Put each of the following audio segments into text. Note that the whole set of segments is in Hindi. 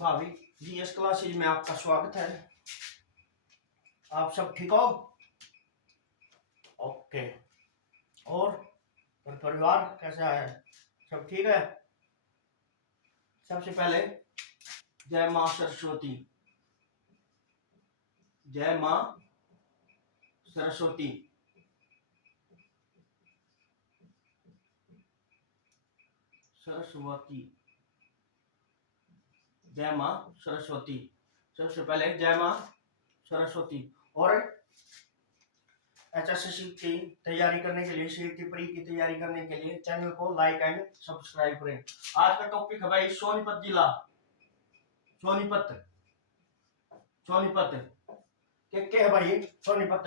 भाभी जीएस क्लासेज में आपका स्वागत है। आप सब ठीक हो? ओके। और परिवार कैसा है? सब ठीक है? सबसे पहले जय माँ सरस्वती। जय माँ सरस्वती। सरस्वती। जय माँ सरस्वती। सबसे पहले जय माँ सरस्वती। और एचएसएससी की तैयारी करने के लिए, सीईटी प्री की तैयारी करने के लिए चैनल को लाइक एंड सब्सक्राइब करें। आज का टॉपिक है भाई सोनीपत जिला। सोनीपत। सोनीपत क्या है भाई? सोनीपत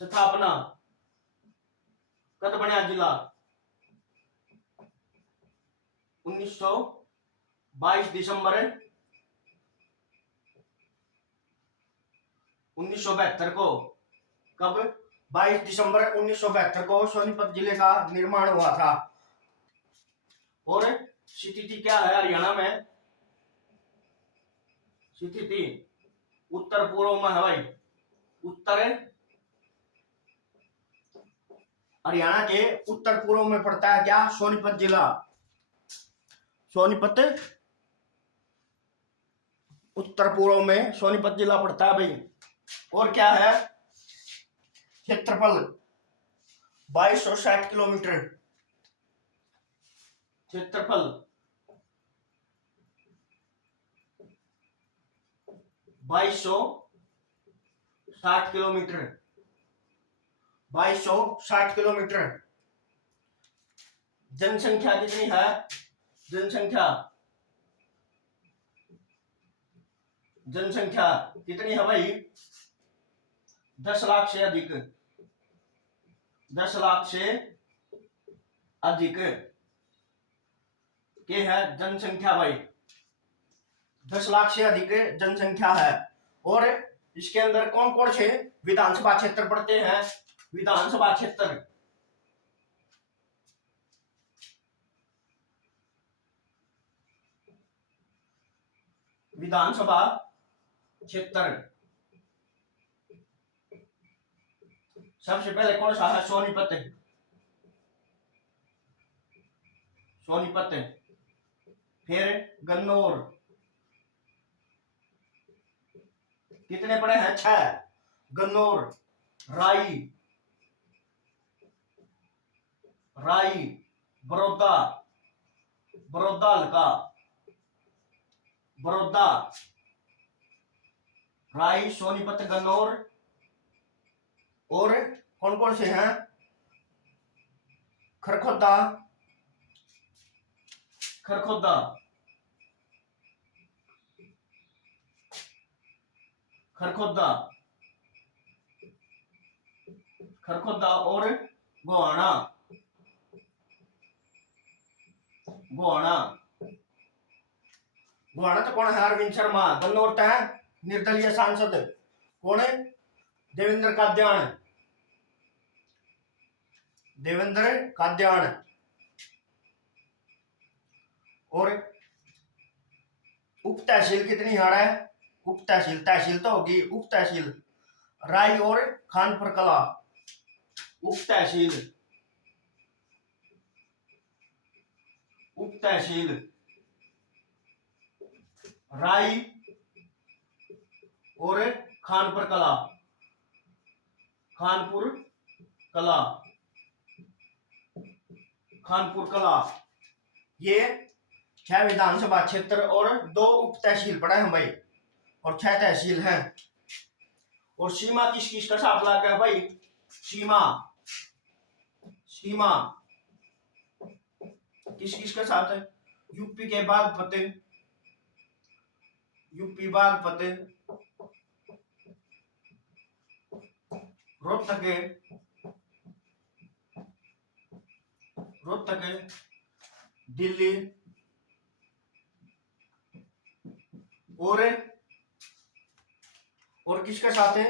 स्थापना कब बना जिला? 1922 दिसंबर 1972 को। कब? 22 दिसंबर 1972 को सोनीपत जिले का निर्माण हुआ था। और स्थिति क्या है हरियाणा में? स्थिति उत्तर पूर्व में है भाई। उत्तर हरियाणा के उत्तर पूर्व में पड़ता है क्या? सोनीपत जिला। सोनीपत उत्तर पूर्व में सोनीपत जिला पड़ता है भाई। और क्या है? क्षेत्रफल 2260 किलोमीटर। क्षेत्रफल 2260 किलोमीटर। 2260 किलोमीटर। जनसंख्या कितनी है? जनसंख्या जनसंख्या कितनी है भाई? 10 लाख से अधिक। 10 लाख से अधिक के है जनसंख्या भाई। 10 लाख से अधिक जनसंख्या है। और इसके अंदर कौन कौन से विधानसभा क्षेत्र पड़ते हैं? विधानसभा क्षेत्र विधानसभा क्षेत्र सबसे पहले कौन सा है? सोनीपत। सोनीपत। फिर गन्नौर। कितने पड़े हैं? 6। गन्नौर, राई, राई, बड़ौदा, बड़ौदा हल्का, बड़ौदा, राई, सोनीपत, गन्नौर। और कौन कौन से हैं? खरखोदा, खरखोदा, खरखोदा, खरखोदा और गोहाना। गोहाना। गोहाना तो कौन है? अरविंद शर्मा। गन्नौर है निर्दलीय सांसद। कौन है? देवेंद्र काद्यान। देवेंद्र काद्यान। और उप तहसील कितनी है? उप तहसील, तहसील तो होगी, उप तहसील राई और खानपुर कला। उप तहसील, उप तहसील राई और खानपुर कला। खानपुर कला, खानपुर कला। ये 6 विधानसभा क्षेत्र और 2 उप तहसील पड़ा है भाई। और 6 तहसील हैं। और सीमा किस किस का साथ लग गया भाई? सीमा, सीमा किस किस के साथ है? यूपी के बागपत, यूपी बागपत, रोहतक, रोहतक, दिल्ली। और किसके साथ है?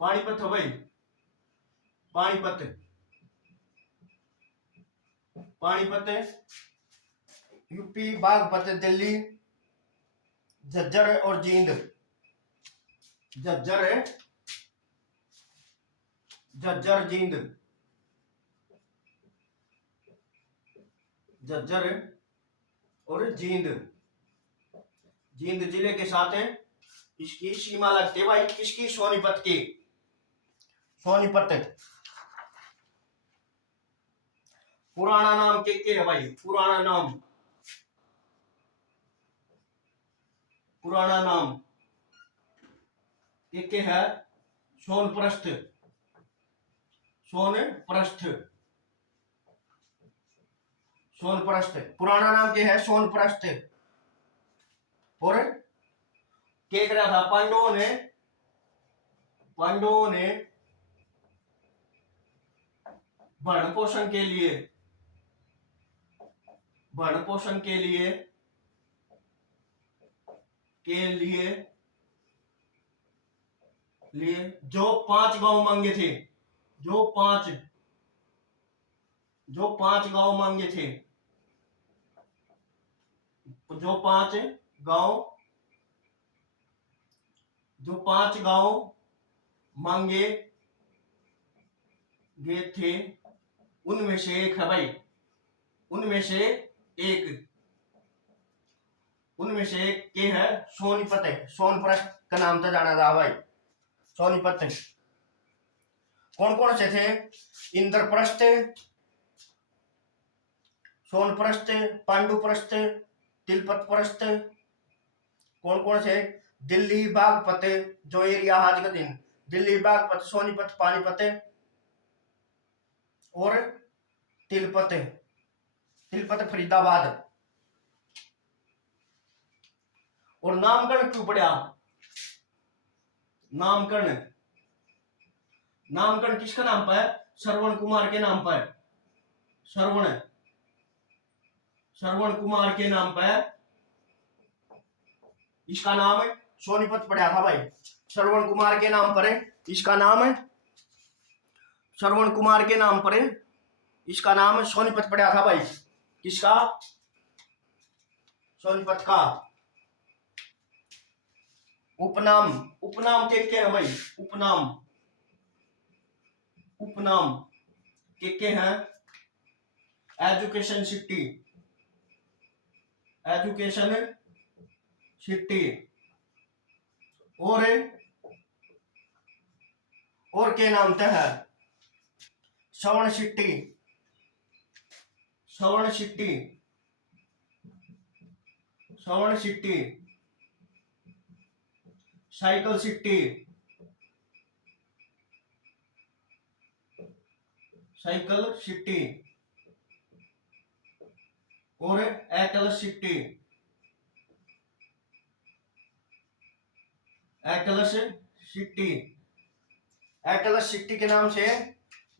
पानीपत हो भाई। पानीपत, पानीपत यूपी, बागपत दिल्ली, झज्जर और जींद, झज्जर है, झज्जर जींद, झज्जर और जींद, जींद जिले के साथ है इसकी सीमा लगती है भाई, किसकी? सोनीपत की, सोनीपत। पुराना नाम के है भाई, पुराना नाम, पुराना नाम के है सोनप्रस्थ, सोनप्रस्थ, सोनप्रस्थ पुराना नाम क्या है? सोनप्रस्थ। और क्या करा था पांडवों ने? पांडवों ने भरण पोषण के लिए, भरण पोषण के लिए जो 5 गांव मांगे थे, जो 5 गांव मांगे थे, जो 5 गांव, जो 5 गांव मांगे गए थे, उनमें से एक है भाई, उनमें से एक, उनमें से एक के है सोनीपत है, सोनप्रस्थ का नाम तो जाना था भाई, सोनीपत। कौन कौन से थे? इंद्रप्रस्थ, सोनप्रस्थ, पांडुप्रस्थ, तिलपतप्रस्थ। कौन कौन से? दिल्ली, बागपत, जो एरिया आज का दिन, दिल्ली, बागपत, सोनीपत, पानीपत और तिलपत, तिलपत फरीदाबाद। और नामकरण क्यों पड़ा? नामकरण, नामकरण किसका नाम पर है? श्रवण कुमार के नाम पर, श्रवण, श्रवण कुमार के नाम पर इसका नाम सोनीपत पड़ा था भाई, श्रवण कुमार के नाम पर इसका नाम है, श्रवण कुमार के नाम पर इसका नाम सोनीपत पड़ा था भाई। किसका? सोनीपत का। उपनाम, उपनाम के हैं भाई, उपनाम, उपनाम के हैं? एजुकेशन सिटी, एजुकेशन सिटी, और के नाम तो है सवर्ण सिटी, सवर्ण सिटी, सवर्ण city, cycle city, cycle city और एकल सिटी, एकलश सिटी, एकलश सिटी के नाम से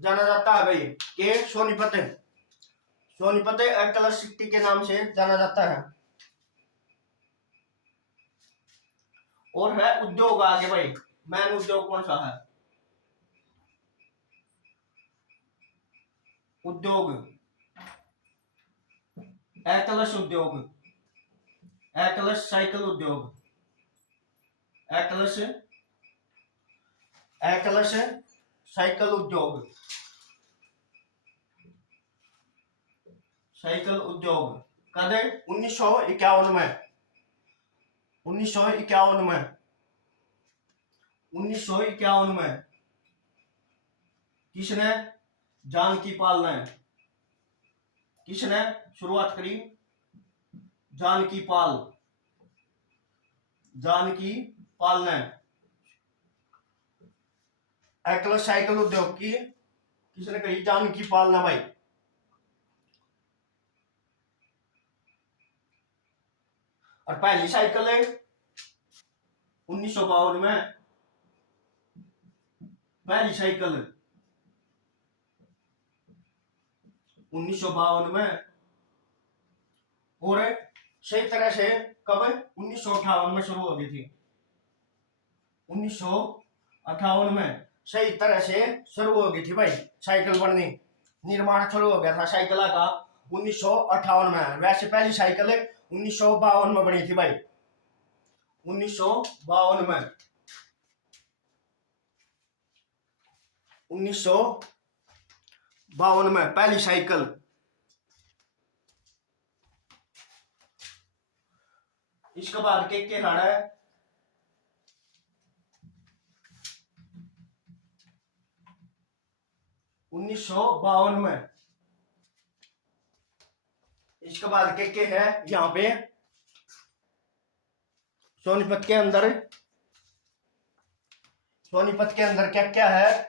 जाना जाता है भाई के सोनीपत, सोनीपत एकलश सिटी के नाम से जाना जाता है। और है उद्योग आगे भाई, मैन उद्योग कौन सा है? उद्योग, एकलश उद्योग, एकलश साइकिल उद्योग, एकलश, एकलश साइकिल उद्योग, साइकिल उद्योग कद 1951 में, 1951 में, 1951 में किसने? जानकी पाल ने, किसने शुरुआत करी? जानकी पाल, जानकी पाल ने एकलश साइकिल उद्योग की किसने कही? जानकी पाल ने भाई। और पहली साइकिल 1952 में, पहली साइकिल 1952 में। और सही तरह से कब? 1958 में शुरू हो गई थी, 1958 में सही तरह से शुरू हो गई थी भाई साइकिल बननी। निर्माण शुरू हो गया था साइकिल का 1958 में। वैसे पहली साइकिल 1952 में बनी थी भाई, 1952 में। 1952 में पहली साइकिल। इसके बाद के हाड़ा है 1952 में। इसके बाद के है यहाँ पे सोनीपत के अंदर। सोनीपत के अंदर क्या क्या है?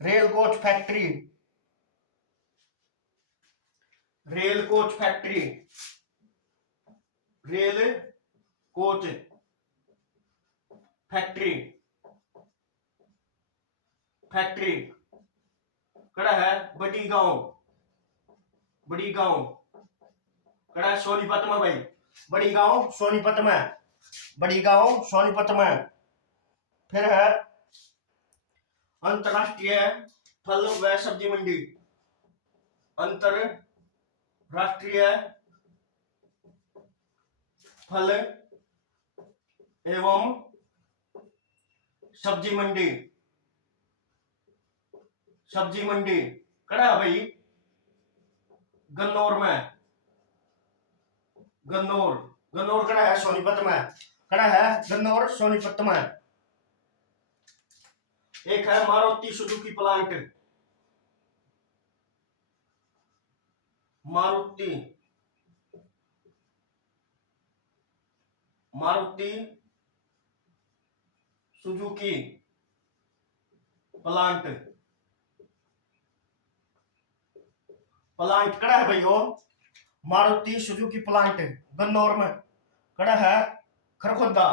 Rail coach factory, rail coach factory, rail coach factory, factory कड़ा है बड़ी गांव, बड़ी गांव कड़ा है सोनीपत में भाई। बड़ी गांव सोनीपत में, बड़ी गांव सोनीपत में। फिर है अंतरराष्ट्रीय फल व सब्जी मंडी, अंतरराष्ट्रीय फल एवं सब्जी मंडी, सब्जी मंडी कड़ा है भाई गन्नौर में। गन्नौर, गन्नौर कड़ा है सोनीपत में, कड़ा है गन्नौर सोनीपत में। एक है Maruti Suzuki plant, Maruti, Maruti Suzuki plant, plant कड़ा है भाई वो मारुति सुजुकी प्लांट गन्नौर में। कड़ा है खरखोदा,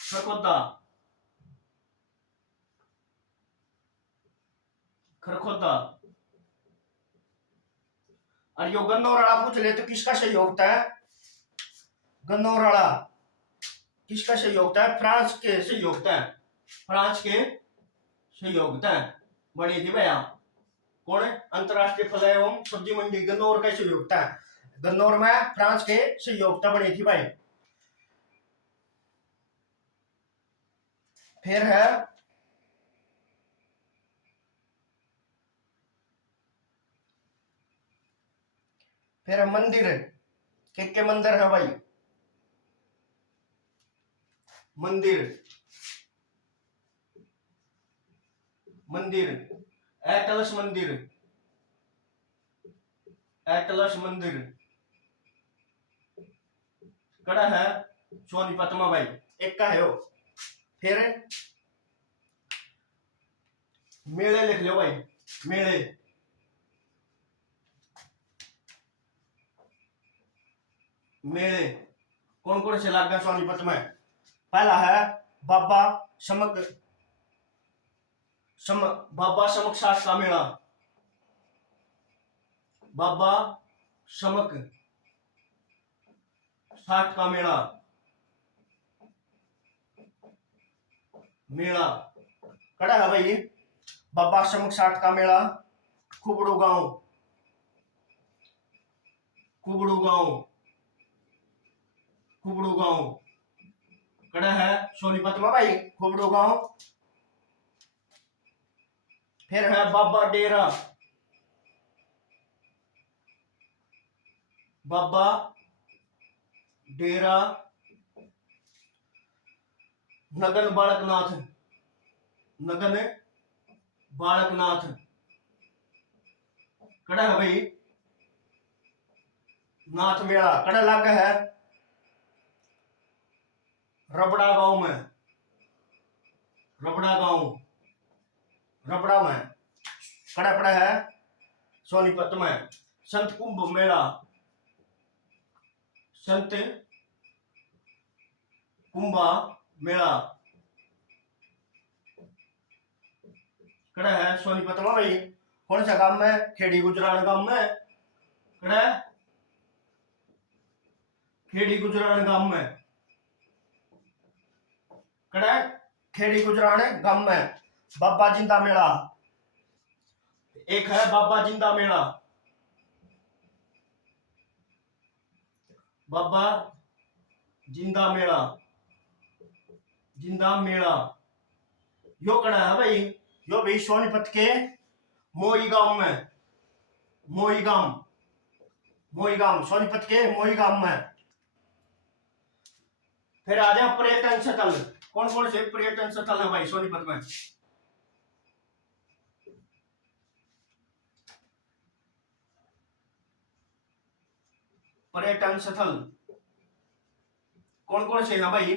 खरखोदा, खरखोदा। और यो गन्नौर वाला पूछ ले तो किसका सही होता है? गन्नौर वाला किसका सही होता है? फ्रांस के सही होता है, फ्रांस के सही होता है। बड़ी थी भैया कौन है? अंतरराष्ट्रीय फल एवं सब्जी मंडी गन्नौर का सही होता है। गन्नौर में फ्रांस के सहयोगिता बनी थी भाई। फिर है मंदिर, के मंदिर है भाई? मंदिर, मंदिर एटलस मंदिर, एटलस मंदिर कड़ा है सोनीपत में भाई, एक का है वो। फिर मेले लिख लो भाई, मेले, मेले कौन कौन से लग गए सोनीपत में? पहला है बाबा समक, बाबा समक साथ का मेला, बाबा समक साठ का मेला, मेला कड़ा है भाई बाबा समक साठ का मेला खुबड़ू गांव, खुबड़ू गांव, खुबड़ू गांव कड़ा है सोनीपत में भाई खुबड़ू गांव। फिर है बाबा डेरा, बाबा डेरा नगन बालकनाथ, नगन बालकनाथ कड़ा है भाई नाथ मेला। कड़ा लग है रबड़ा गांव में, रबड़ा गांव, रबड़ा में कड़ा पड़ा है सोनीपत में। संत कुंभ मेला, संत कुंभा मेला कड़ा है सोनीपत में भाई। कौन सा गांव में? खेड़ी गुजरान गांव में। कड़ा है खेड़ी गुजरान गांव में, कड़ा है खेड़ी गुजरान गम में। बाबा जिंदा मेला, एक है बाबा जिंदा मेला, बाबा जिंदा मेला, जिंदा मेला। यो कड़ा है भाई, यो भाई सोनीपत के मोई गांव में, मोई गांव, मोई गांव सोनीपत के मोई गांव में। फिर आ जाए पर्यटन स्थल। कौन कौन से पर्यटन स्थल है भाई सोनीपत में? पर्यटन स्थल कौन कौन से हैं भाई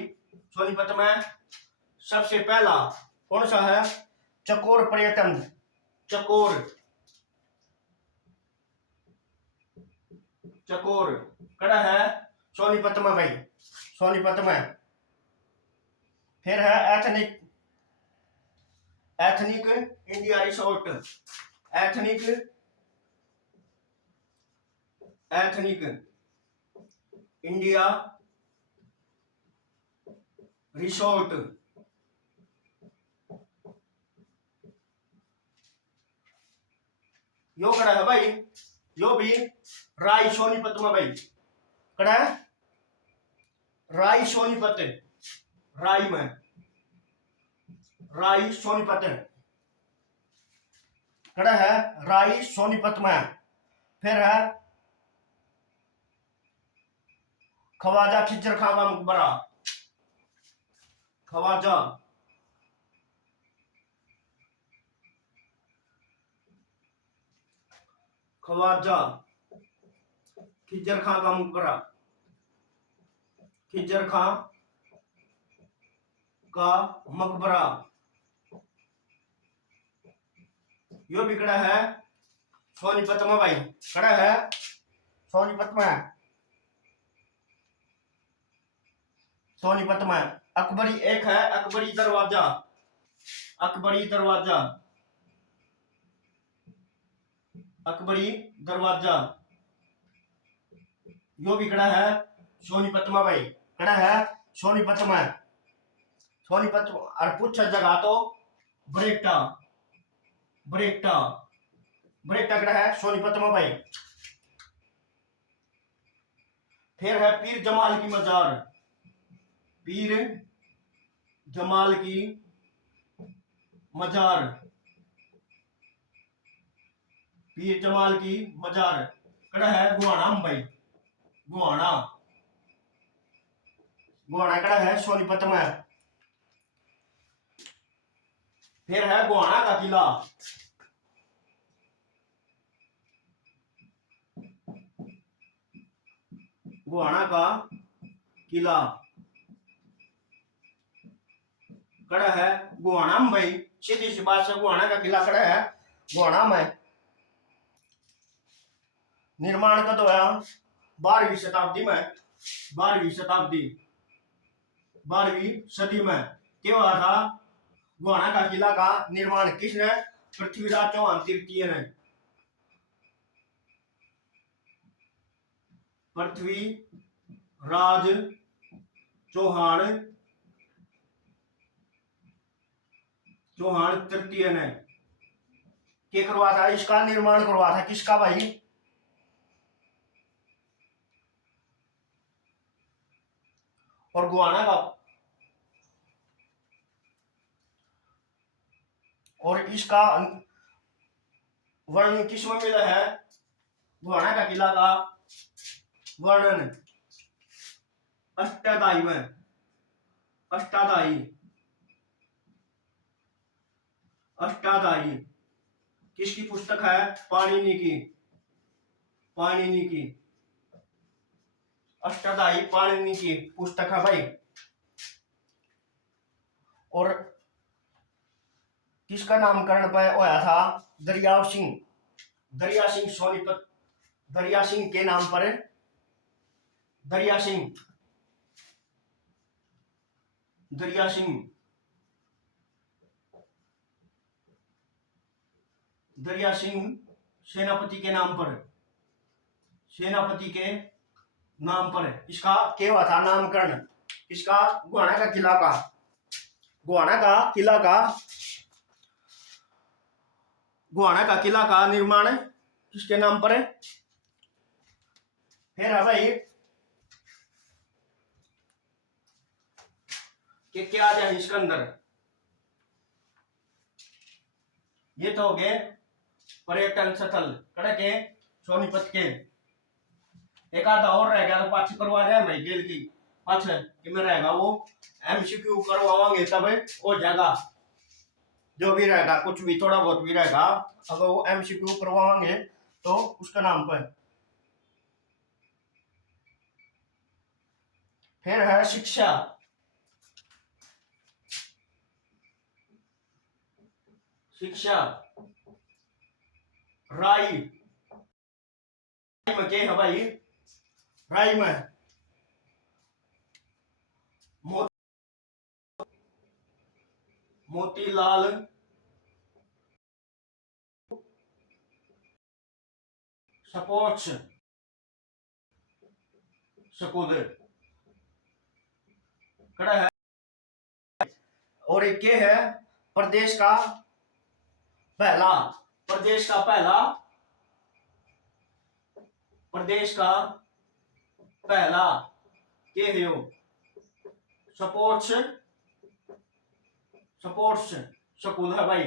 सोनीपत में? सबसे पहला कौन सा है? चकोर पर्यटन, चकोर, चकोर कड़ा है सोनीपत में भाई, सोनीपत में। फिर है ethnic, ethnic India resort, ethnic, ethnic India resort. यो कड़ा है भाई, यो भी राय सोनीपत में भाई, कड़ा है राय सोनीपत, राय में, राय सोनीपत कड़ा है राय सोनीपत में। फिर है ख्वाजा खिज्जर खां का मकबरा, ख्वाजा ख्वाजा खिज्जर खां का मकबरा, खिज्जर खां का मकबरा। यो भी कड़ा है सोनीपत में भाई, कड़ा है सोनीपत में, सोनीपत में। अकबरी एक है अकबरी दरवाजा, अकबरी दरवाजा, अकबरी दरवाजा। यो भी कड़ा है सोनीपत में भाई, कड़ा है सोनीपत में, सोनीपत। और पूछा जगह तो बरेटा, बरेटा, बरेटा कड़ा है सोनीपत में भाई। फिर है पीर जमाल की मजार, पीर जमाल की मजार, पीर जमाल की मजार कड़ा है गुहाना में भाई, गुहाना, गुहाना कड़ा है सोनीपत में। फिर है गुहाना का किला, गुहाना का किला कड़ा है गुहाना में भाई। सीधी सी बात से गुहाना का किला कड़ा है गुहाना में। निर्माण कब हुआ? 12वीं शताब्दी में, 12वीं शताब्दी, 12वीं सदी में क्या हुआ था? गुहाना का किला का निर्माण किसने? पृथ्वीराज चौहान तृतीय ने, पृथ्वीराज चौहान, चौहान तृतीय ने क्या करवा था? इसका निर्माण करवा था। किसका भाई? और गुहाना का, और इसका वर्णन किसमें मिला है? गुहाना का किला का वर्णन अष्टाध्यायी में, अष्टाध्यायी, अष्टाध्यायी किसकी पुस्तक है? पाणिनि की, पाणिनि की, अष्टाध्यायी पाणिनि की पुस्तक है भाई। और किसका नामकरण पे होया था? दरिया सिंह, दरिया सिंह सोनीपत, दरिया सिंह के नाम पर, दरिया सिंह, दरिया सिंह, दरिया सिंह सेनापति के नाम पर, सेनापति के नाम पर इसका क्या हुआ था नामकरण? इसका गुहाना का किला का। गुहाना का किला का निर्माण किसके नाम पर है? फिर है भाई कि क्या आ जाए इसके अंदर। ये तो हो गए पर्यटन स्थल कड़े के सोनीपत के। एक आधा और रह गया तो पाछ करवा जाए भाई गेल की पाछ कि में रहेगा वो एमसीक्यू करवाएंगे तब हो जाएगा। जो भी रहेगा कुछ भी थोड़ा बहुत भी रहेगा अगर वो एमसीक्यू करवाएंगे तो उसका नाम पर। फिर है शिक्षा। शिक्षा राई में के है भाई? राई में मोतीलाल स्पोर्ट्स स्कूल खड़ा है। और एक ये है प्रदेश का पहला प्रदेश का पहला प्रदेश का पहला के है यो स्पोर्ट्स स्पोर्ट्स स्कूल है भाई।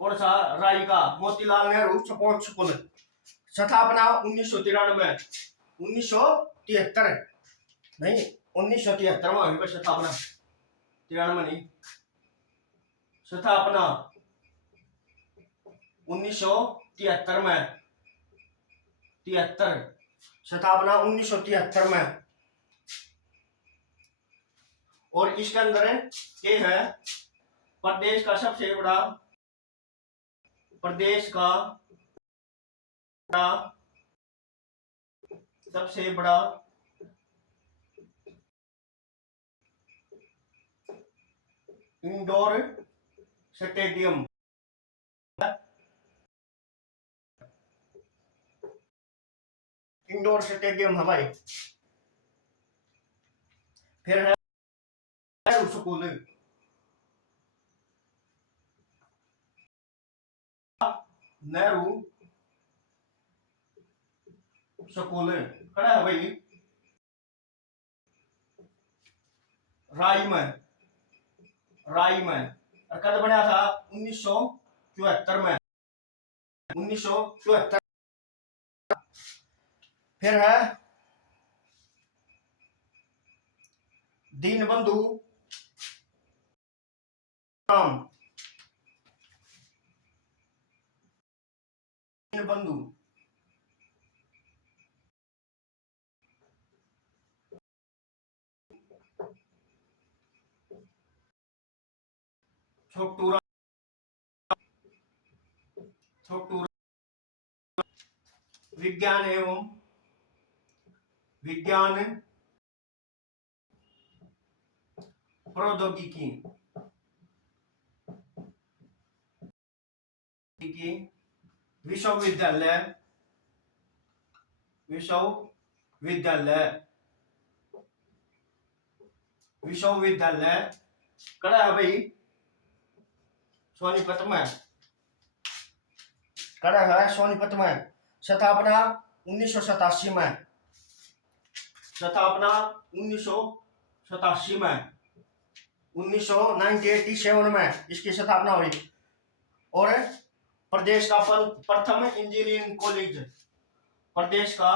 कौन सा? राई का मोतीलाल नेहरू स्पोर्ट्स स्कूल। स्थापना 1993 1973 नहीं 1973 में हुई स्थापना 93 नहीं। स्थापना 1973 में 73 स्थापना 1973 में। और इसके अंदर ये है प्रदेश का सबसे बड़ा प्रदेश का सबसे बड़ा इंडोर स्टेडियम इंडोर स्टेडियम है भाई। फिर है स्कूल नेहरू स्कूल खड़ा है भाई राई में कद बना था 1974 में 1974। फिर है दीनबंधु राम दीनबंधु छोटूराम विज्ञान एवं विज्ञान प्रौद्योगिकी विश्वविद्यालय विश्वविद्यालय कड़ा है भाई सोनीपत में कड़ा है सोनीपत में। स्थापना 1987 में स्थापना 1987 में 1987 में इसकी स्थापना हुई। और प्रदेश का प्रथम इंजीनियरिंग कॉलेज प्रदेश का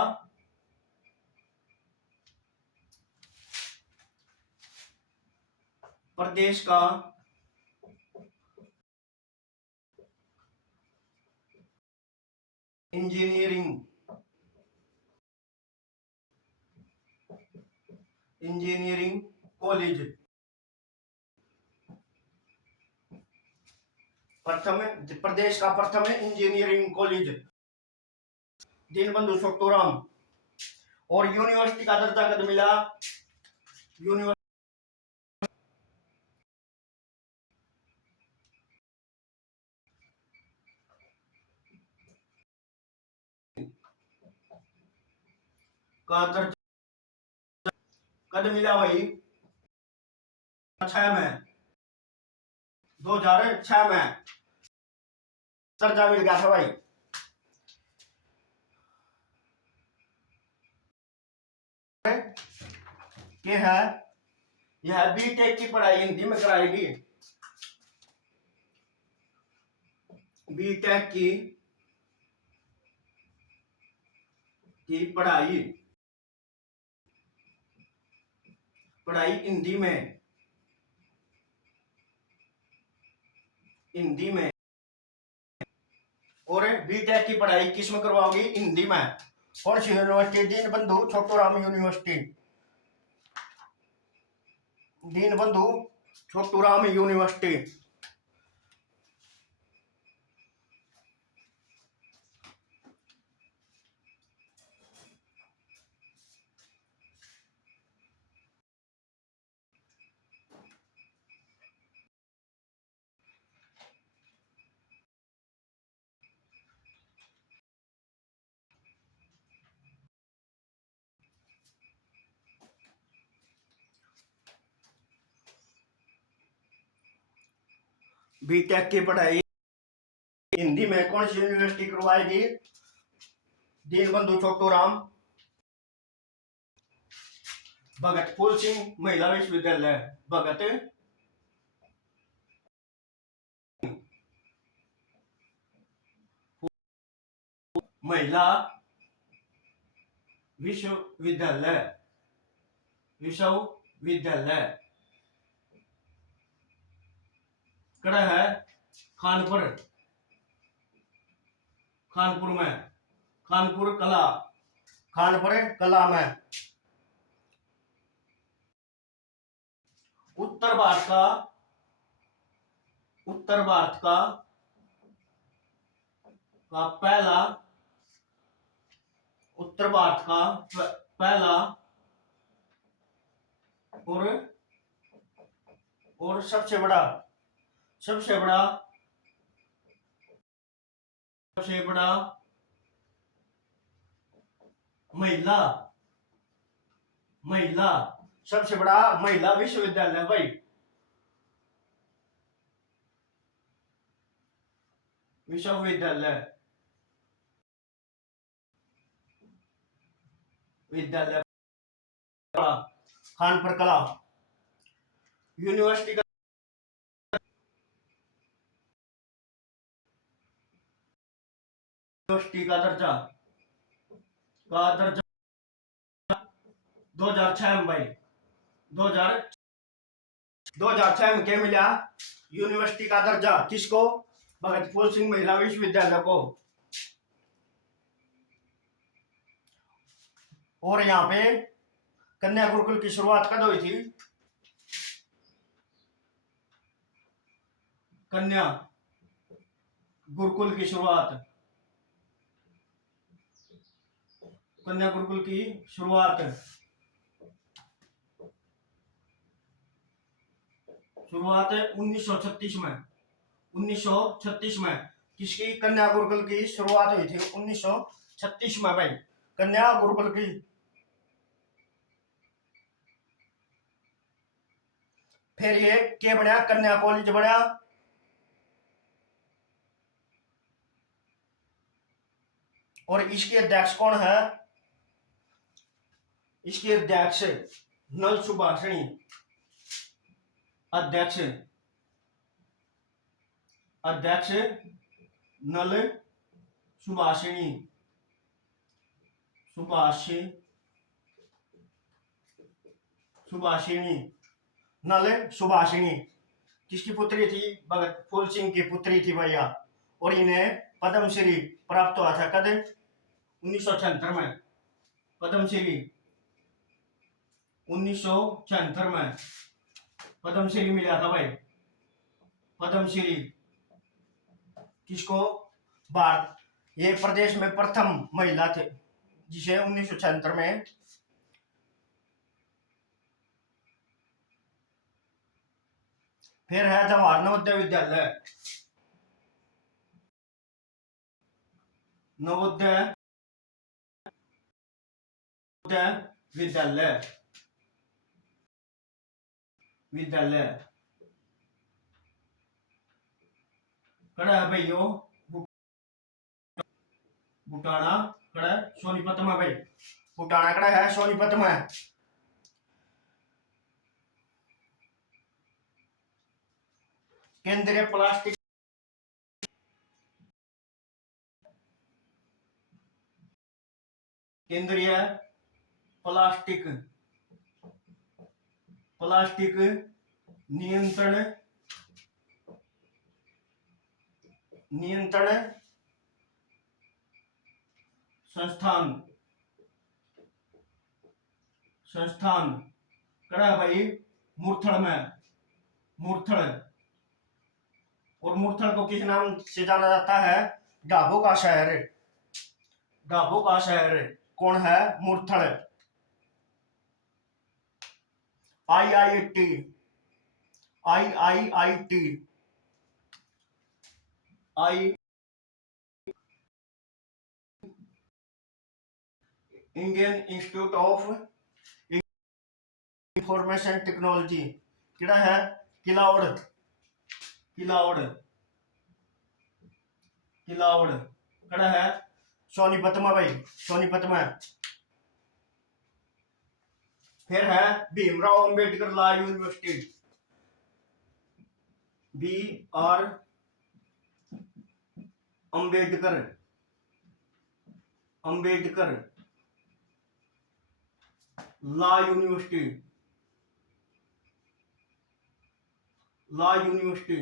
इंजीनियरिंग कॉलेज प्रदेश का प्रथम इंजीनियरिंग कॉलेज दीनबंधु छोटूराम। और यूनिवर्सिटी का दर्जा कद मिला? यूनिवर्सिटी का दर्जा कद मिला भाई? 2006 में 2006 में दर्जा मिल गया था भाई। ये है, यह बीटेक की पढ़ाई हिंदी में कराएगी। बीटेक की पढ़ाई हिंदी में, और बीटेक की पढ़ाई किस में करवाओगी? हिंदी में। कौन सी university? Deenbandhu Chhoturam university, Deenbandhu Chhoturam university. BTech की पढ़ाई हिंदी में कौन सी यूनिवर्सिटी करवाएगी? दीनबंधु छोटूराम भगत फूल सिंह महिला विश्वविद्यालय, भगत महिला विश्वविद्यालय, कड़ा है कानपुर में, कानपुर कला में। उत्तर भारत का पहला, उत्तर भारत का पहला और सबसे बड़ा सबसे बड़ा महिला विश्वविद्यालय भाई। विद्यालय कानपुर कला यूनिवर्सिटी का दर्जा 2006 में भाई। 2006 में क्या मिला? यूनिवर्सिटी का दर्जा किसको? भगत फूल सिंह महिला विश्वविद्यालय को। और यहाँ पे कन्या गुरुकुल की शुरुआत कब हुई थी? कन्या गुरुकुल की शुरुआत 1936 में। 1936 में किसकी कन्या गुरुकुल की शुरुआत हुई थी? 1936 में भाई, कन्या गुरुकुल की। फिर ये क्या बना? कन्या कॉलेज बना। और इसके अध्यक्ष कौन है? इसके अध्यक्ष नल सुभाषिणी, अध्यक्ष नल सुभाषिणी, नल सुभाषिणी किसकी पुत्री थी? भगत फूल सिंह की पुत्री थी भैया। और इन्हें पद्मश्री प्राप्त हुआ था कद? 1976 में। पद्मश्री 1976 में पद्मश्री मिला था भाई। पद्मश्री किसको? भारत, ये प्रदेश में प्रथम महिला थे जिसे 1976 में। फिर है जवाहर नवोदय विद्यालय, नवोदय विद्यालय। विद्यालय। कड़ा है भाई यो बुटाना, कड़ा सोनीपत में भाई, बुटाना कड़ा है सोनीपत में। केंद्रीय प्लास्टिक केंद्रीय प्लास्टिक प्लास्टिक नियंत्रण नियंत्रण संस्थान संस्थान कड़ा है भाई मुरथल में, मुरथल। और मुरथल को किस नाम से जाना जाता है? ढाबों का शहर, ढाबों का शहर। कौन है? Murthal. IIT IIIT I Indian institute of information technology किड़ा है? किलाउड़, किलाउड़, किलाउड़ कड़ा है सोनीपत में भाई, सोनीपत में। फिर है Bhimrao Ambedkar law university, BR Ambedkar, Ambedkar law university, law university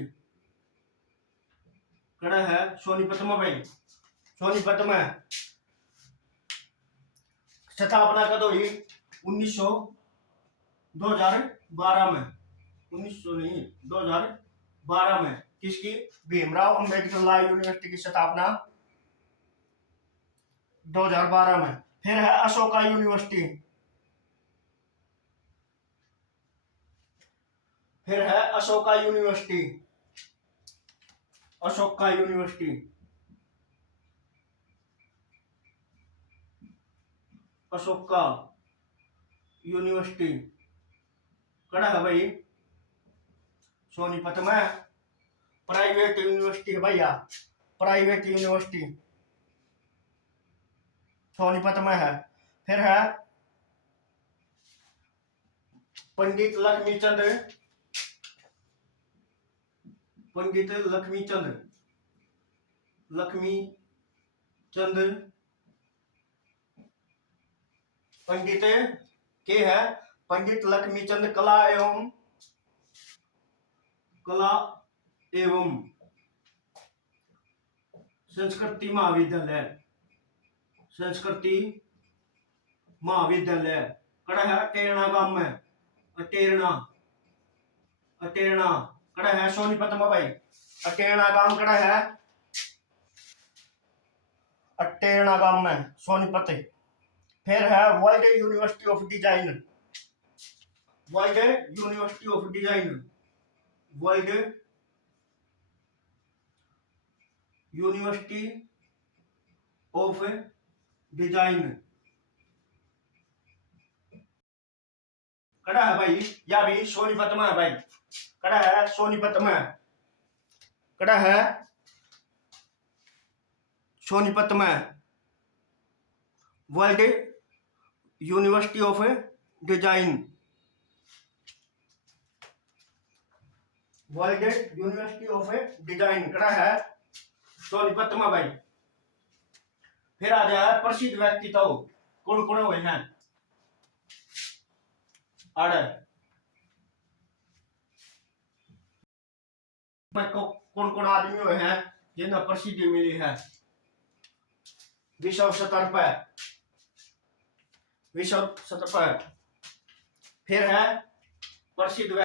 कड़ा है सोनीपत में भाई, सोनीपत में। स्थापना कद हुई? 2012 में, 1900 नहीं 2012 में। किसकी? भीमराव अंबेडकर लॉ यूनिवर्सिटी की स्थापना 2012 में। फिर है अशोका यूनिवर्सिटी, फिर है Ashoka university, Ashoka university, Ashoka university कड़ा है भाई सोनीपत में। प्राइवेट यूनिवर्सिटी है भैया, प्राइवेट यूनिवर्सिटी सोनीपत में है। फिर है पंडित लक्ष्मीचंद, पंडित लक्ष्मीचंद, लक्ष्मीचंद पंडित के है पंडित लक्ष्मीचंद कला एवं संस्कृति महाविद्यालय, संस्कृति महाविद्यालय कड़ा है अटेरना गांव में, अटेरना, अटेरना कड़ा है सोनीपत में भाई, अटेरना गांव कड़ा है, अटेरना गांव में सोनीपत। फिर है world university of design, world university of design, world university of design कड़ा है भाई, या भी सोनीपत में है भाई, कड़ा है सोनीपत में, कड़ा है सोनीपत में। World university of design, world university of design कड़ा है सोनीपत में भाई। फिर आ जाए प्रसिद्ध व्यक्तित्व, कौन कौन हुए हैं? कौन कौन आदमी हुए हैं जिन्हें प्रसिद्धि मिली है विश्व स्तर पर, विश्व स्तर पर? फिर है प्रसिद्ध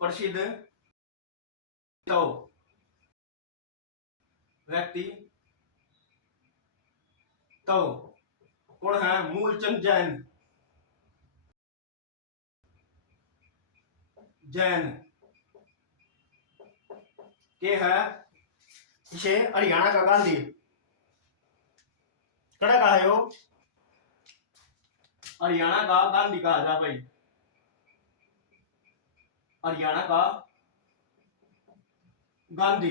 प्रसिद्ध व्यक्ति तो कौन है? मूलचंद जैन, जैन के है इसे हरियाणा का गांधी कड़ा का है वो हरियाणा का गांधी कहा जा भाई, हरियाणा का गांधी।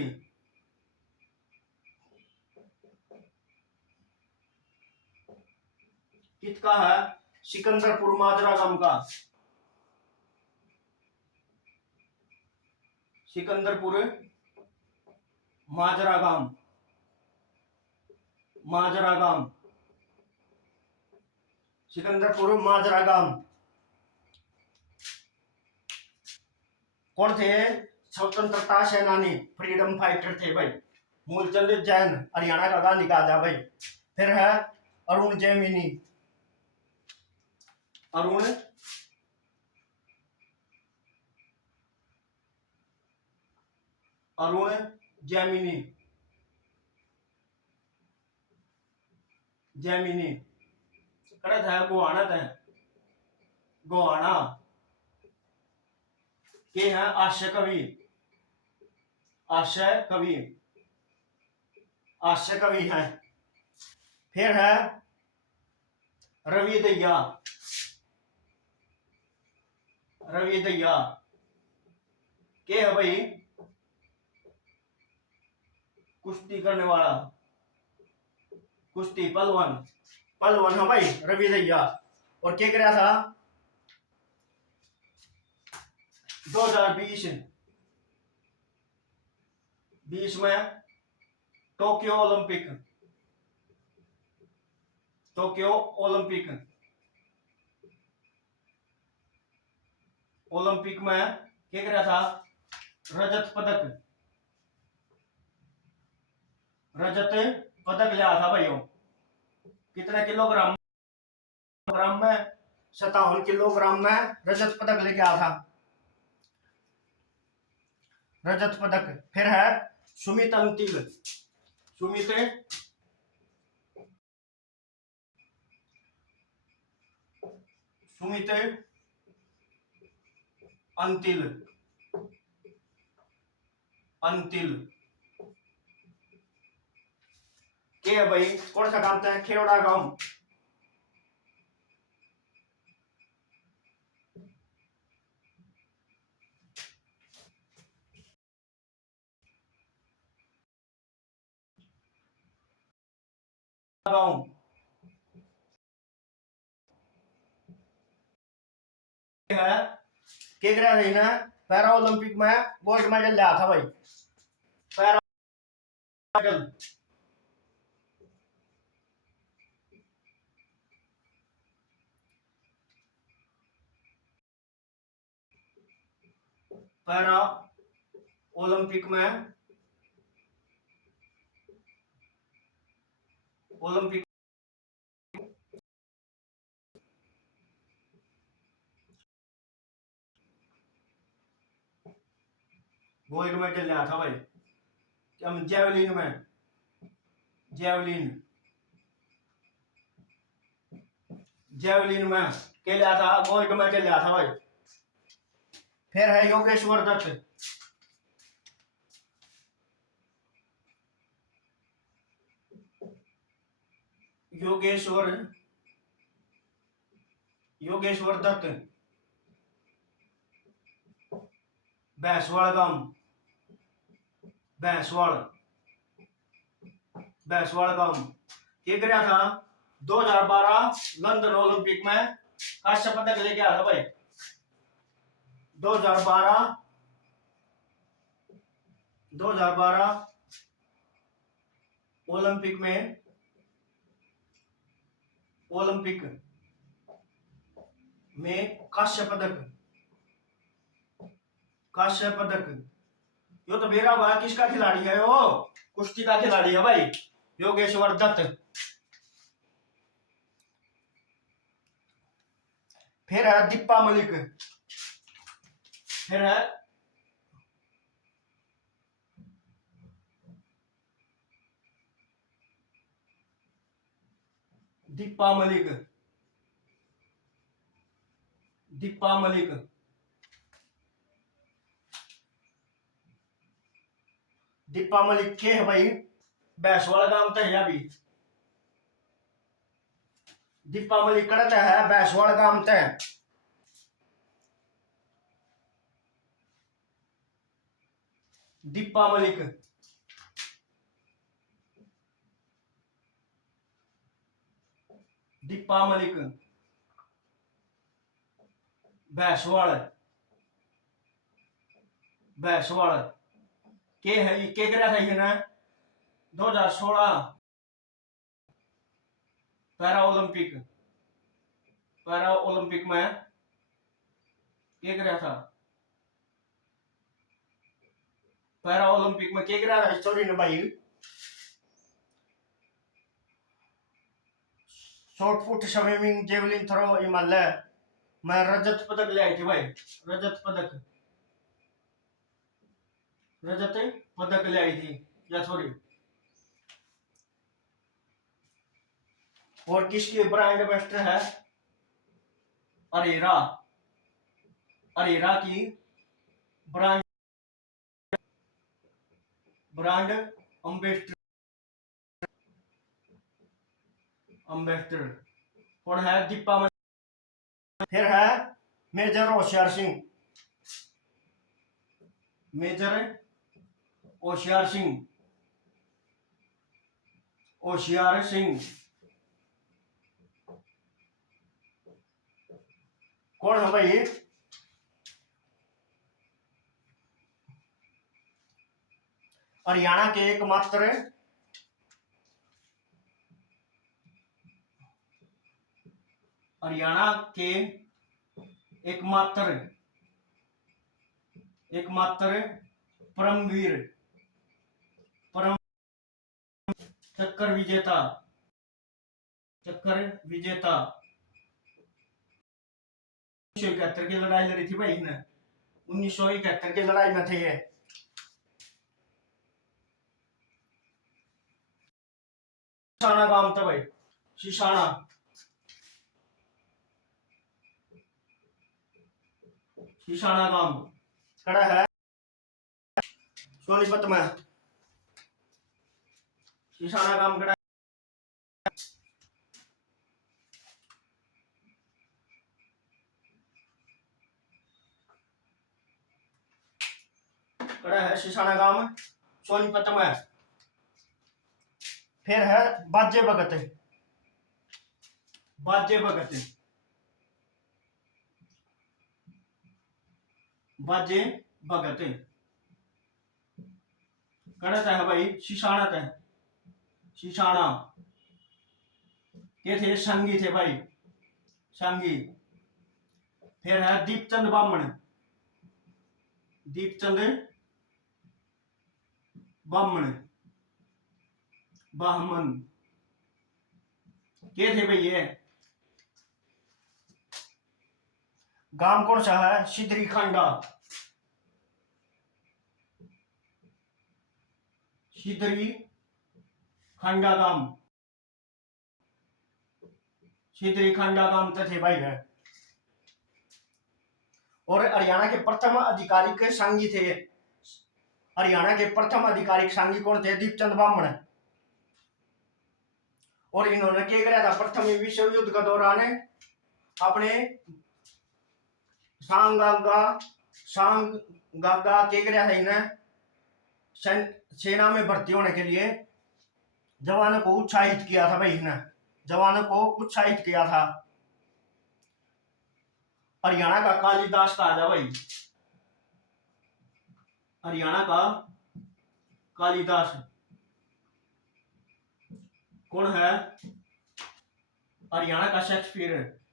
किसका है? सिकंदरपुर माजरा गांव का, सिकंदरपुर माजरा गांव, माजरा गांव, सिकंदरपुर माजरा गांव। कौन थे? स्वतंत्रता सेनानी, फ्रीडम फाइटर थे भाई। मूलचंद जैन, हरियाणा का गांधी कहा जा भाई। फिर है अरुण जैमिनी, अरुण अरुण जैमिनी, जैमिनी करत है गोहाना है, गोहाना के हैं आशय कवि, आशय कवि, आशय कवि हैं। फिर है रवि दहिया, रवि दहिया के है भाई कुश्ती करने वाला, कुश्ती पहलवान, पहलवान है भाई रवि दहिया। और क्या कराया था 2020 में Tokyo Olympic, Tokyo Olympic, Olympic में क्या कराया था? रजत पदक, रजत पदक लिया था भाई। कितने किलोग्राम? ग्राम में 57 किलोग्राम में रजत पदक लेके आया था, रजत पदक। फिर है सुमित अंतिल, सुमित सुमित अंतिल, अंतिल के है भाई कौन सा गांव है? खेवड़ा गांव, गांव। है के रही ना पैरा ओलंपिक में गोल्ड मेडल लिया था भाई, पैरा मेडल। पैरा ओलंपिक में, ओलंपिक गोल्ड मेडल लिया था भाई। हम जेवलिन में, जेवलिन, जेवलिन में के लिया था? गोल्ड मेडल लिया था भाई। फिर है योगेश्वर दत्त, योगेश्वर, योगेश्वर दत्त, भैंसवाड़ गांव, भैंसवाड़, भैंसवाड़ गांव। क्या कराया था 2012 लंदन ओलंपिक में कांस्य पदक लेके आया था भाई। 2012 ओलंपिक में, ओलंपिक में कांस्य पदक, कांस्य पदक। यो तो बेरा हुआ किसका खिलाड़ी है? वो कुश्ती का खिलाड़ी है भाई, योगेश्वर दत्त। फिर है दीपा मलिक, फिर है दीपा मलिक, दीपा मलिक। दीपा मलिक के है भाई भैंसवाड़ा गांव तो है अभी। दीपावली करता है बैसवाड़ गांव तय। दीपा मलिक दीपा मलिक बैसवाड़ बैसवाड़ के है ये के करा था ये ना 2016 पैरा ओलंपिक में के करा था। पैरा ओलंपिक में के करा था स्टोरी ने भाई। Shot put swimming javelin throw Himalaya मैं रजत पदक ले आई थी भाई। रजत पदक ले आई थी या सॉरी। और किसकी ब्रांड एम्बेसडर है अरेरा। अरेरा की ब्रांड एम्बेसडर कौन है दीपा। फिर है मेजर होशियार सिंह। मेजर होशियार सिंह कौन है भाई। हरियाणा के एकमात्र परमवीर चक्कर विजेता 1971 की लड़ाई लड़ी थी भाई ने। 1971 की लड़ाई में थे ये। शिशाना गांव था भाई। शिशाना गांव खड़ा है सोनीपत में। शिशाना गांव खड़ा है शिशाना गांव सोनीपत में। फिर है बाजे भगत करता है भाई शिशाना के थे संगी थे भाई संगी। फिर है दीपचंद बामन के थे भाई ये। गांव कौन सा है सिद्धरी खंडा गांव थे भाई है। और हरियाणा के प्रथम आधिकारिक सांगी थे। हरियाणा के प्रथम आधिकारिक सांगी कौन थे दीपचंद बामन। और इन्होंने क्या करा था प्रथम विश्व युद्ध के दौरान अपने सांगागा के करा था इन्हें सेना में भर्ती होने के लिए जवानों को उत्साहित किया था भाई। इन्हें जवानों को उत्साहित किया था। हरियाणा का कालिदास कहा जा भाई। हरियाणा का कालिदास कौन है हरियाणा का शेक्सपियर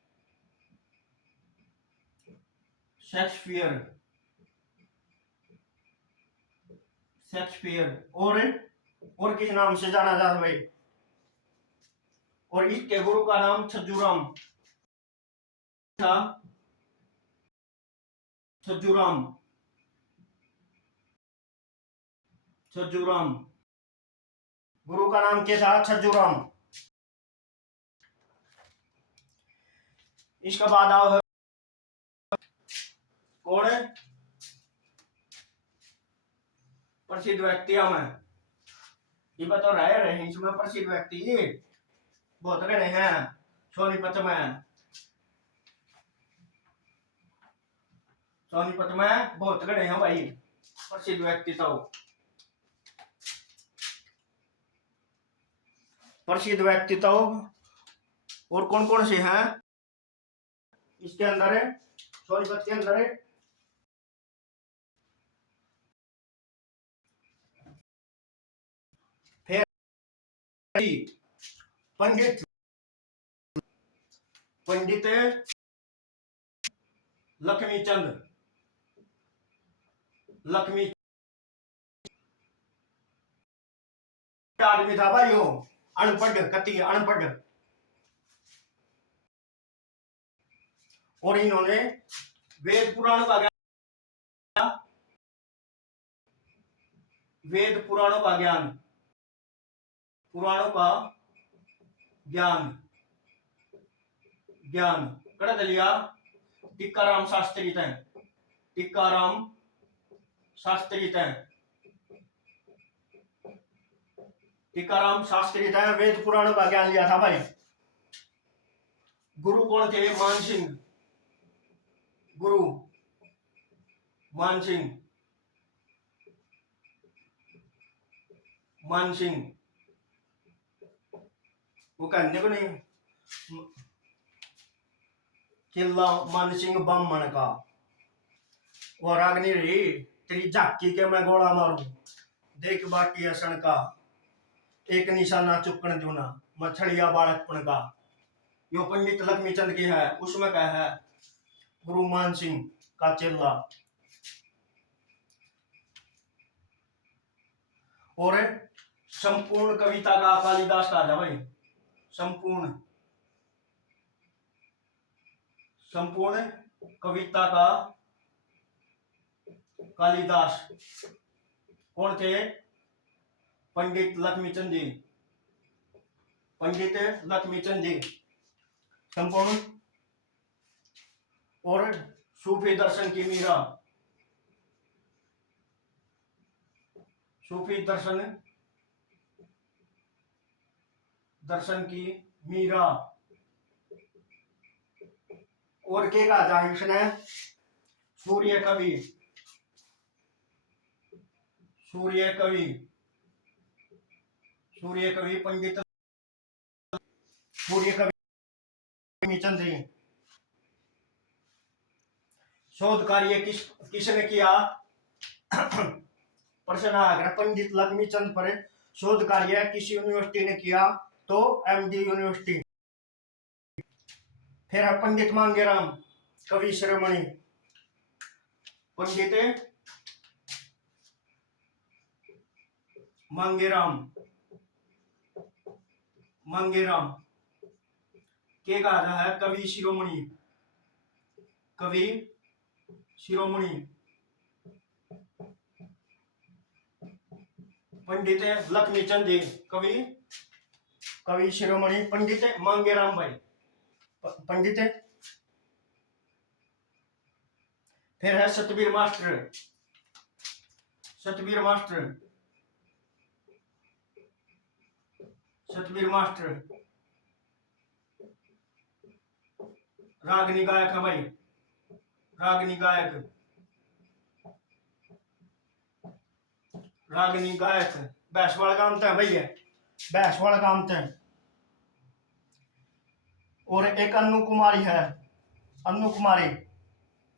और किस नाम से जाना जाता भाई। और इसके गुरु का नाम छज्जूराम था। छज्जूराम गुरु का नाम क्या था छज्जूराम। इसका बाद आओ कौन है प्रसिद्ध व्यक्ति में ये बता रहे इसमें प्रसिद्ध व्यक्ति बहुत गणे हैं। सोनीपत में बहुत गणे हैं भाई प्रसिद्ध व्यक्तित्व। प्रसिद्ध व्यक्तित्व और कौन कौन से हैं इसके अंदर है, सोनीपत के अंदर है। फिर पंडित पंडित लक्ष्मीचंद लक्ष्मी आदमी था भाई वो, अनपढ़ कति अनपढ़, और इन्होंने वेद पुराणों का वेद पुराणों का ज्ञान पुराणों का ज्ञान ज्ञान कर लिया। टीकाराम शास्त्री थे, टीकाराम शास्त्री थे, टीकाराम शास्त्री थे, वेद पुराणों का ज्ञान लिया था भाई। गुरु कौन थे? मानसिंह, गुरु मानसिंह, मानसिंह वो कहने को नहीं, किला मानसिंह ब्राह्मण का। वो रागनी रही तेरी झाकी के मैं गोला मारू, देख बाटी असन का, एक निशाना चुकन दूना मछड़िया बालकपन का। यो पंडित लक्ष्मीचंद की है, उसमें क्या है? गुरु मान सिंह का चेला। और संपूर्ण कविता का कालिदास का था भाई, संपूर्ण संपूर्ण कविता का कालिदास कौन थे? पंडित लक्ष्मीचंद जी, पंडित लक्ष्मीचंद जी संपूर्ण। और सूफी दर्शन की मीरा, सूफी दर्शन की मीरा। और के कहा था इसने? सूर्य कवि, सूर्य कवि, सूर्य कवि पंडित सूर्य कवि चंद जी। शोध कार्य किसने किया? प्रश्न आएगा पंडित लक्ष्मीचंद पर शोध कार्य किस यूनिवर्सिटी ने किया? तो एमडी यूनिवर्सिटी। फिर है पंडित मांगेराम कवि शिरोमणि, पंडित मांगेराम, मांगेराम के कहा जाता है कवि शिरोमणि, कवि शिरोमणि। पंडित लक्ष्मीचंद जी कवि कवि शिरोमणि, पंडित मांगेराम भाई पंडित। फिर है Satbir master, Satbir master, Satbir master रागनी गायक है भाई, रागनी गायक, रागनी गायक बैसवाल काम था भैया, बैसवाल काम थे। और एक अन्नू कुमारी है, अन्नू कुमारी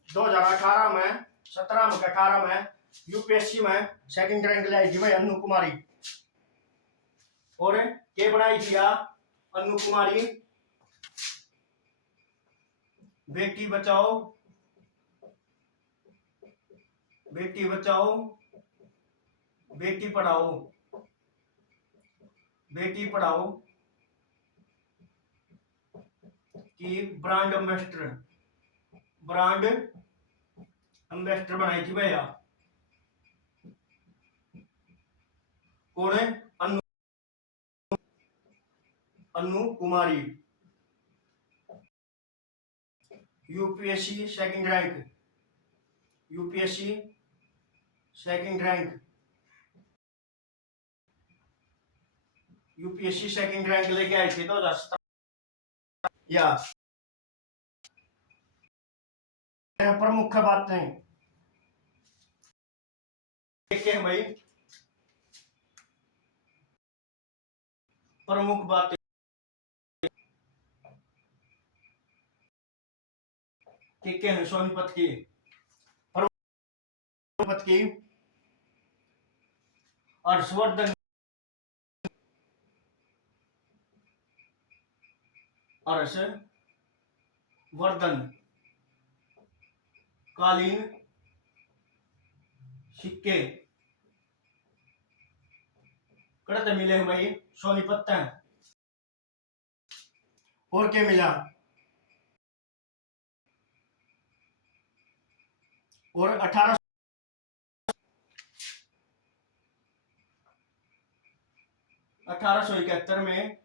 2018 में 17 में 18 में यूपीएससी में सेकंड रैंक लाई थी भाई अन्नू कुमारी। और के बनाई थी अन्नू कुमारी? बेटी बचाओ, बेटी बचाओ, बेटी पढ़ाओ, बेटी पढ़ाओ की ब्रांड एम्बेसडर, ब्रांड एम्बेसडर बनाई थी भैया। कौन है? Annu, Annu Kumari. UPSC second rank, UPSC second rank, UPSC second rank लेके आई थी 2017। या प्रमुख बातें देखते हैं भाई। प्रमुख बातें क्या है सोनीपत की? सोनीपत की हर्षवर्धन हर्षवर्धन कालीन सिक्के कड़ते मिले हैं भाई सोनीपत है। और क्या मिला? और 1871 में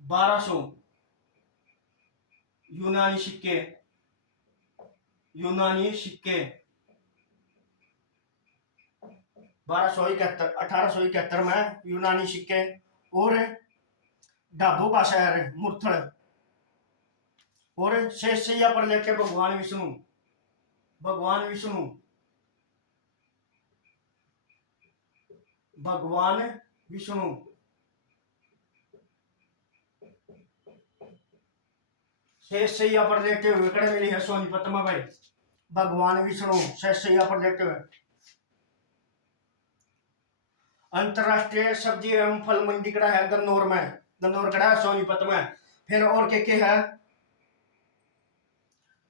1200 यूनानी सिक्के 1871 में यूनानी सिक्के। और ढाबों का शहर मुरथल और शेषैया पर लेके भगवान विष्णु शेषैया पर लेटे हुए कड़े मिली है सोनीपत में भाई। भगवान विष्णु शेषैया पर लेटे हुए। अंतरराष्ट्रीय सब्जी एवं फल मंडी कड़ा है गन्नौर कड़ा है सोनीपत में। फिर और के है?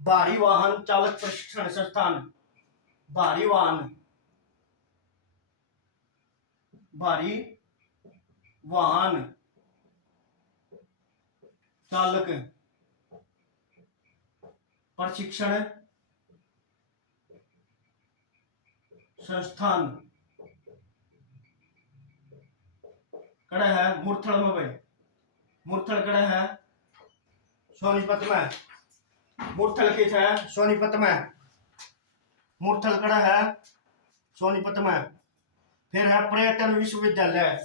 भारी वाहन चालक प्रशिक्षण संस्थान भारी वाहन चालक प्रशिक्षण संस्थान कड़ा है मुरथल में भाई। मुरथल कड़ा है सोनीपत में। मुरथल की है सोनीपत में। मुरथल कड़ा है सोनीपत में। फिर है पर्यटन विश्वविद्यालय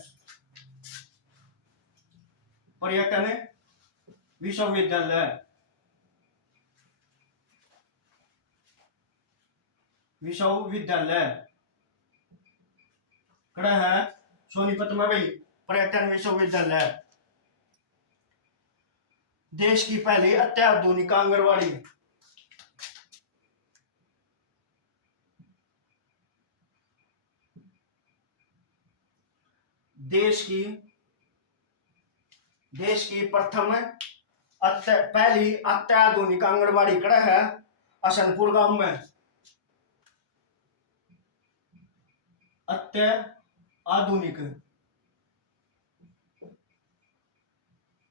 कड़ा है सोनीपत में भाई। पर्यटन विश्वविद्यालय देश की पहली अत्याधुनिक आंगनवाड़ी देश की प्रथम पहली अत्याधुनिक आंगनवाड़ी कड़ा है हसनपुर गांव में।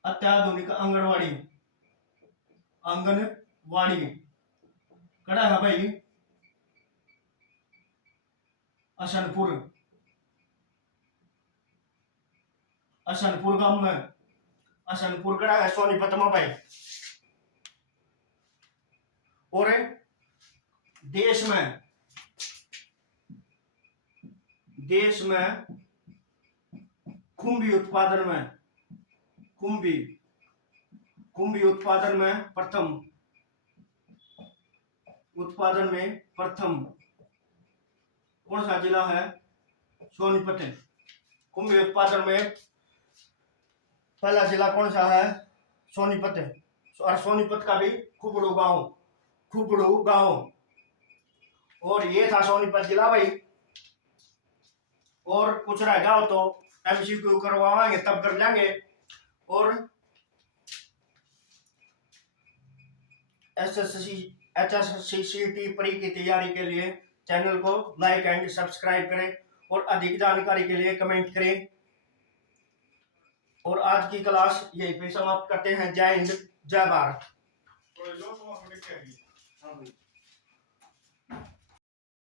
अत्याधुनिक आंगनवाड़ी कड़ा है भाई हसनपुर गांव में। हसनपुर कड़ा है सोनीपत में भाई। और देश में खुम्बी उत्पादन में प्रथम कौन सा जिला है? सोनीपत। खुम्बी उत्पादन में पहला जिला कौन सा है? सोनीपत। और सोनीपत का भी खुबड़ू गांव। और ये था सोनीपत जिला भाई। और कुछ रह गया हो तो MCQ करवाएंगे तब कर लेंगे। और HSCT परी की तैयारी के लिए चैनल को लाइक एंड सब्सक्राइब करें और अधिक जानकारी के लिए कमेंट करें। और आज की क्लास यहीं पे समाप्त करते हैं। जय हिंद जय भारत।